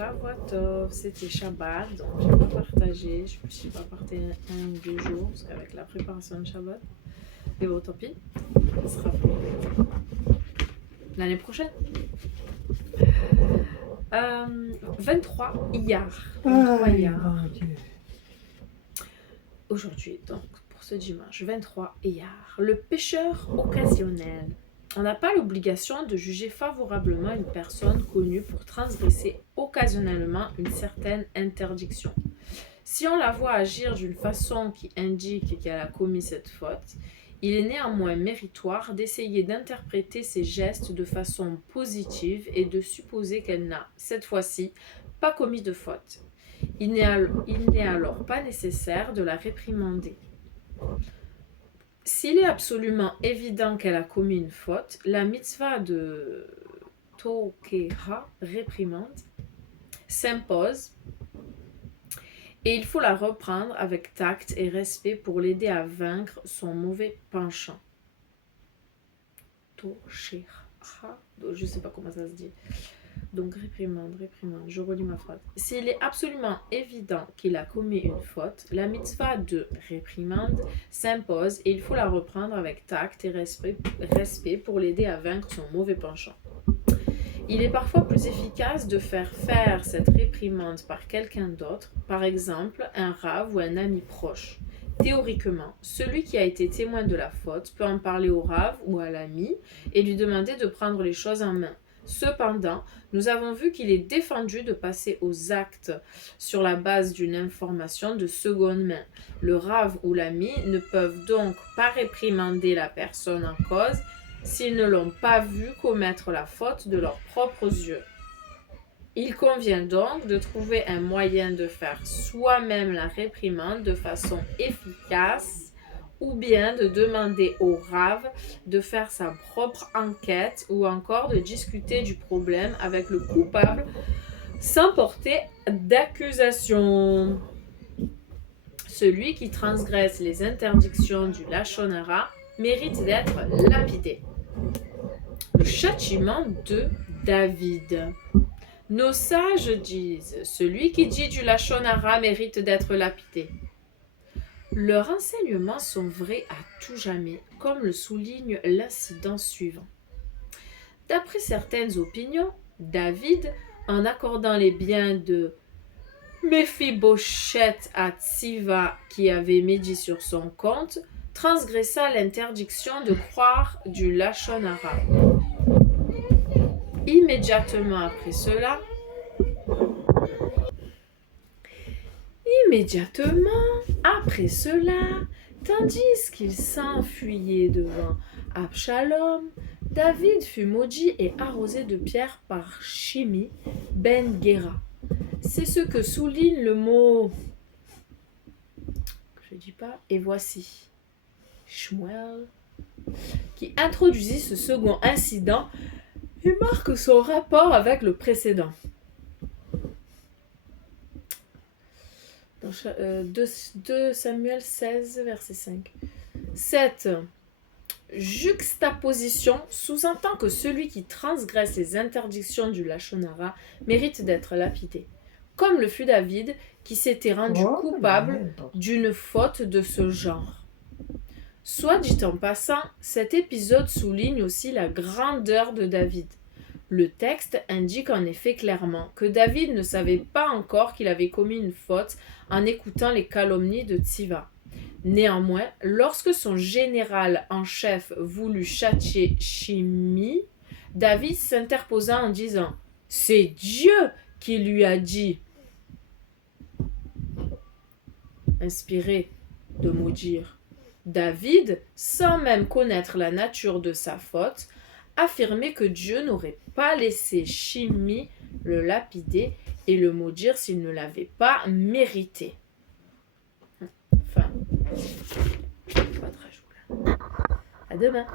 Shavuot, c'était Shabbat, donc je n'ai pas partagé. Je me suis pas partagé un ou deux jours, parce qu'avec la préparation de Shabbat, et bon, tant pis, ce sera pour l'année prochaine. 23 Iyar. 23 Iyar. Aujourd'hui, donc, pour ce dimanche, 23 Iyar. Le pécheur occasionnel. On n'a pas l'obligation de juger favorablement une personne connue pour transgresser occasionnellement une certaine interdiction. Si on la voit agir d'une façon qui indique qu'elle a commis cette faute, il est néanmoins méritoire d'essayer d'interpréter ses gestes de façon positive et de supposer qu'elle n'a, cette fois-ci, pas commis de faute. Il n'est alors pas nécessaire de la réprimander. S'il est absolument évident qu'elle a commis une faute, la mitzvah de Tokeha, réprimande, s'impose et il faut la reprendre avec tact et respect pour l'aider à vaincre son mauvais penchant. Tokeha, je ne sais pas comment ça se dit. Donc réprimande, je relis ma phrase. S'il est absolument évident qu'il a commis une faute, la mitzvah de réprimande s'impose et il faut la reprendre avec tact et respect pour l'aider à vaincre son mauvais penchant. Il est parfois plus efficace de faire cette réprimande par quelqu'un d'autre, par exemple un rav ou un ami proche. Théoriquement, celui qui a été témoin de la faute peut en parler au rav ou à l'ami et lui demander de prendre les choses en main. Cependant, nous avons vu qu'il est défendu de passer aux actes sur la base d'une information de seconde main. Le rav ou l'ami ne peuvent donc pas réprimander la personne en cause s'ils ne l'ont pas vu commettre la faute de leurs propres yeux. Il convient donc de trouver un moyen de faire soi-même la réprimande de façon efficace ou bien de demander au rav de faire sa propre enquête ou encore de discuter du problème avec le coupable sans porter d'accusation. Celui qui transgresse les interdictions du Lachon Hara mérite d'être lapidé. Le châtiment de David. Nos sages disent, celui qui dit du Lachon Hara mérite d'être lapidé. Leurs enseignements sont vrais à tout jamais, comme le souligne l'incident suivant. D'après certaines opinions, David, en accordant les biens de Méphibosheth à Tsiva qui avait médit sur son compte, transgressa l'interdiction de croire du Lachon Hara. Immédiatement après cela, tandis qu'il s'enfuyait devant Absalom, David fut maudit et arrosé de pierres par Shimi ben Gera. C'est ce que souligne le mot et voici Shmuel qui introduisit ce second incident et marque son rapport avec le précédent. Dans 2 Samuel 16, verset 5. Cette juxtaposition sous-entend que celui qui transgresse les interdictions du Lachon Hara mérite d'être lapidé, comme le fut David qui s'était rendu coupable d'une faute de ce genre. Soit dit en passant, cet épisode souligne aussi la grandeur de David. Le texte indique en effet clairement que David ne savait pas encore qu'il avait commis une faute en écoutant les calomnies de Tsiva. Néanmoins, lorsque son général en chef voulut châtier Shimi, David s'interposa en disant « C'est Dieu qui lui a dit !» Inspiré de maudire. David, sans même connaître la nature de sa faute, affirmait que Dieu n'aurait pas laissé Shimi le lapider et le maudire s'il ne l'avait pas mérité. Enfin, pas très joli. À demain.